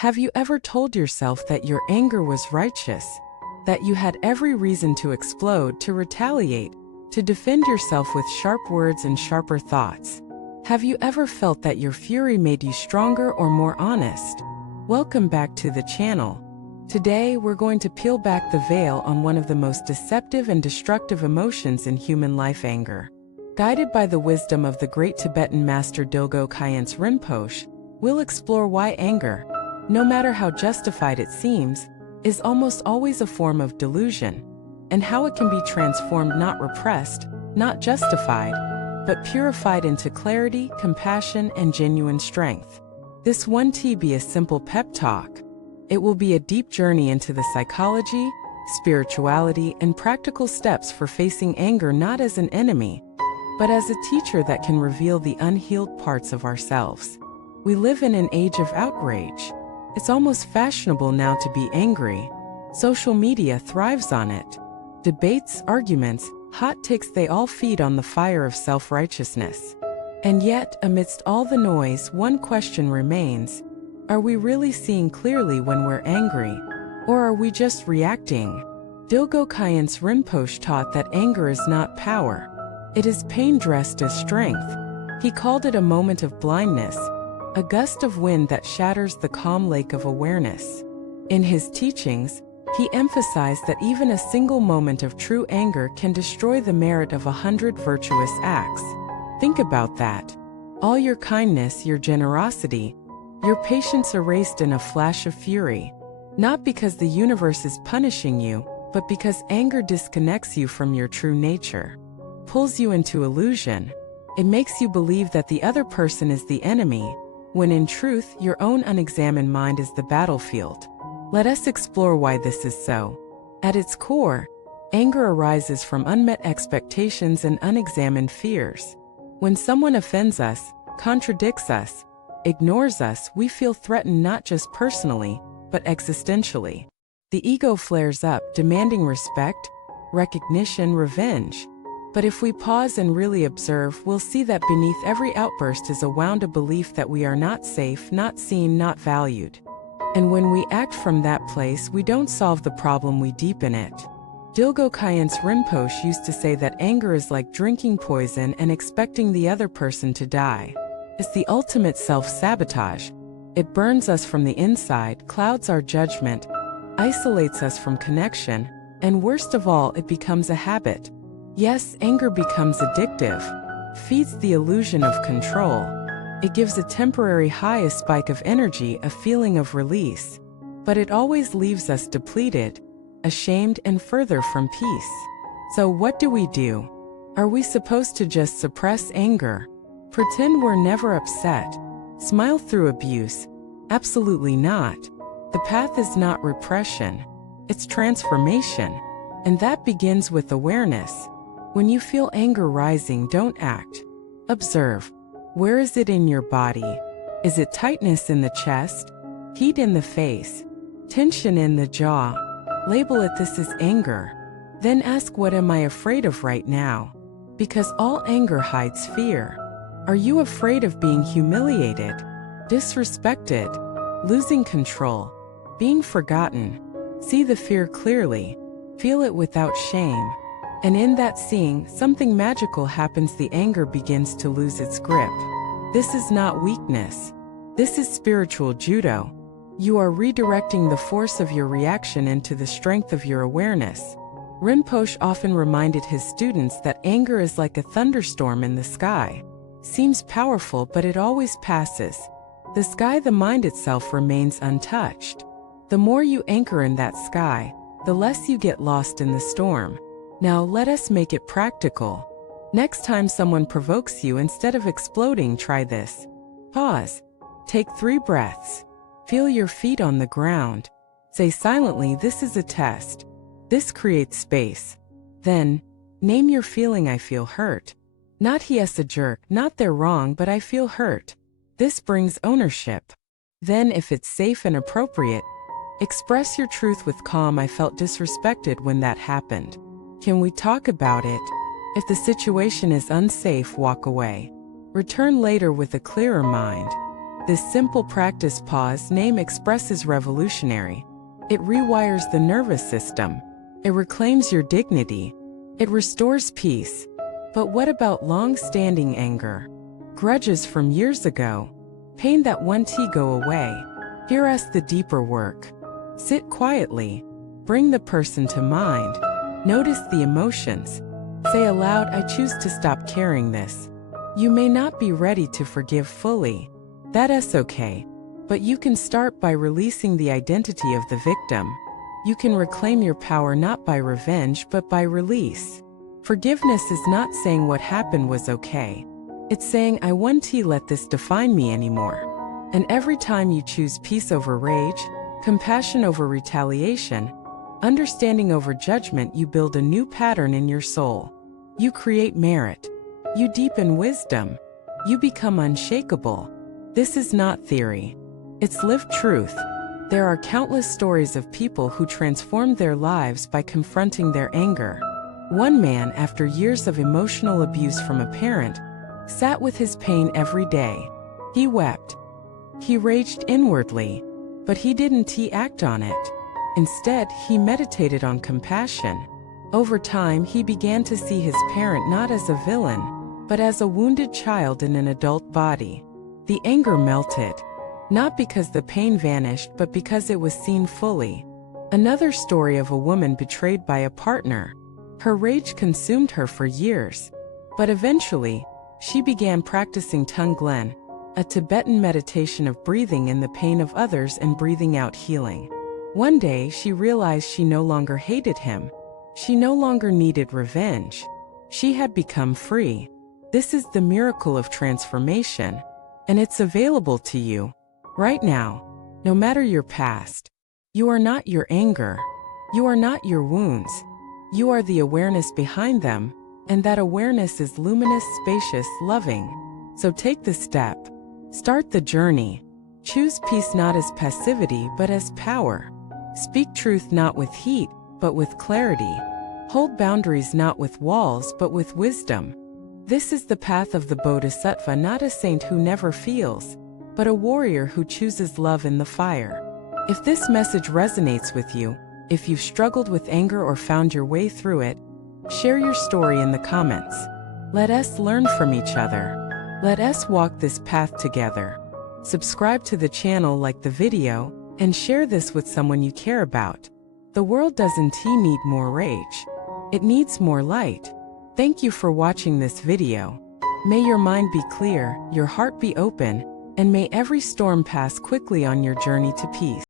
Have you ever told yourself that your anger was righteous, that you had every reason to explode, to retaliate, to defend yourself with sharp words and sharper thoughts? Have you ever felt that your fury made you stronger or more honest? Welcome back to the channel. Today, we're going to peel back the veil on one of the most deceptive and destructive emotions in human life: anger. Guided by the wisdom of the great Tibetan master Dilgo Khyentse Rinpoche, we'll explore why anger, no matter how justified it seems, is almost always a form of delusion, and how it can be transformed, not repressed, not justified, but purified into clarity, compassion, and genuine strength. This won't be a simple pep talk. It will be a deep journey into the psychology, spirituality, and practical steps for facing anger not as an enemy, but as a teacher that can reveal the unhealed parts of ourselves. We live in an age of outrage. It's almost fashionable now to be angry. Social media thrives on it. Debates, arguments, hot takes, they all feed on the fire of self-righteousness. And yet, amidst all the noise, one question remains: are we really seeing clearly when we're angry? Or are we just reacting? Dilgo Khyentse Rinpoche taught that anger is not power. It is pain dressed as strength. He called it a moment of blindness, a gust of wind that shatters the calm lake of awareness. In his teachings, he emphasized that even a single moment of true anger can destroy the merit of 100 virtuous acts. Think about that. All your kindness, your generosity, your patience erased in a flash of fury. Not because the universe is punishing you, but because anger disconnects you from your true nature, pulls you into illusion. It makes you believe that the other person is the enemy, when in truth, your own unexamined mind is the battlefield. Let us explore why this is so. At its core, anger arises from unmet expectations and unexamined fears. When someone offends us, contradicts us, ignores us, we feel threatened not just personally, but existentially. The ego flares up, demanding respect, recognition, revenge. But if we pause and really observe, we'll see that beneath every outburst is a wound belief that we are not safe, not seen, not valued. And when we act from that place, we don't solve the problem, we deepen it. Dilgo Khyentse Rinpoche used to say that anger is like drinking poison and expecting the other person to die. It's the ultimate self-sabotage. It burns us from the inside, clouds our judgment, isolates us from connection, and worst of all, it becomes a habit. Yes, anger becomes addictive, feeds the illusion of control. It gives a temporary high, a spike of energy, a feeling of release. But it always leaves us depleted, ashamed, and further from peace. So what do we do? Are we supposed to just suppress anger? Pretend we're never upset? Smile through abuse? Absolutely not. The path is not repression. It's transformation. And that begins with awareness. When you feel anger rising, don't act. Observe. Where is it in your body? Is it tightness in the chest? Heat in the face? Tension in the jaw? Label it, this is anger. Then ask, what am I afraid of right now? Because all anger hides fear. Are you afraid of being humiliated, disrespected, losing control, being forgotten? See the fear clearly. Feel it without shame. And in that seeing, something magical happens. The anger begins to lose its grip. This is not weakness. This is spiritual judo. You are redirecting the force of your reaction into the strength of your awareness. Rinpoche often reminded his students that anger is like a thunderstorm in the sky. Seems powerful, but it always passes. The sky, the mind itself, remains untouched. The more you anchor in that sky, the less you get lost in the storm. Now let us make it practical. Next time someone provokes you, instead of exploding, try this. Pause. Take 3 breaths. Feel your feet on the ground. Say silently, this is a test. This creates space. Then, name your feeling. I feel hurt. Not he is a jerk, not they're wrong, but I feel hurt. This brings ownership. Then, if it's safe and appropriate, express your truth with calm. I felt disrespected when that happened. Can we talk about it? If the situation is unsafe, walk away. Return later with a clearer mind. This simple practice pause name expresses revolutionary. It rewires the nervous system. It reclaims your dignity. It restores peace. But what about long-standing anger? Grudges from years ago? Pain that won't go away? Hear us the deeper work. Sit quietly. Bring the person to mind. Notice the emotions. Say aloud, I choose to stop carrying this. You may not be ready to forgive fully. That's okay. But you can start by releasing the identity of the victim. You can reclaim your power not by revenge but by release. Forgiveness is not saying what happened was okay. It's saying I won't let this define me anymore. And every time you choose peace over rage, compassion over retaliation, understanding over judgment, you build a new pattern in your soul. You create merit. You deepen wisdom. You become unshakable. This is not theory. It's lived truth. There are countless stories of people who transformed their lives by confronting their anger. One man, after years of emotional abuse from a parent, sat with his pain every day. He wept. He raged inwardly, but he didn't act on it. Instead, he meditated on compassion. Over time, he began to see his parent not as a villain, but as a wounded child in an adult body. The anger melted, not because the pain vanished, but because it was seen fully. Another story of a woman betrayed by a partner. Her rage consumed her for years, but eventually, she began practicing Tung Glen, a Tibetan meditation of breathing in the pain of others and breathing out healing. One day, she realized she no longer hated him. She no longer needed revenge. She had become free. This is the miracle of transformation, and it's available to you right now. No matter your past, you are not your anger. You are not your wounds. You are the awareness behind them, and that awareness is luminous, spacious, loving. So take the step. Start the journey. Choose peace not as passivity but as power. Speak truth not with heat, but with clarity. Hold boundaries not with walls but with wisdom. This is the path of the Bodhisattva, not a saint who never feels, but a warrior who chooses love in the fire. If this message resonates with you, if you've struggled with anger or found your way through it, share your story in the comments. Let us learn from each other. Let us walk this path together. Subscribe to the channel, like the video, and share this with someone you care about. The world doesn't need more rage. It needs more light. Thank you for watching this video. May your mind be clear, your heart be open, and may every storm pass quickly on your journey to peace.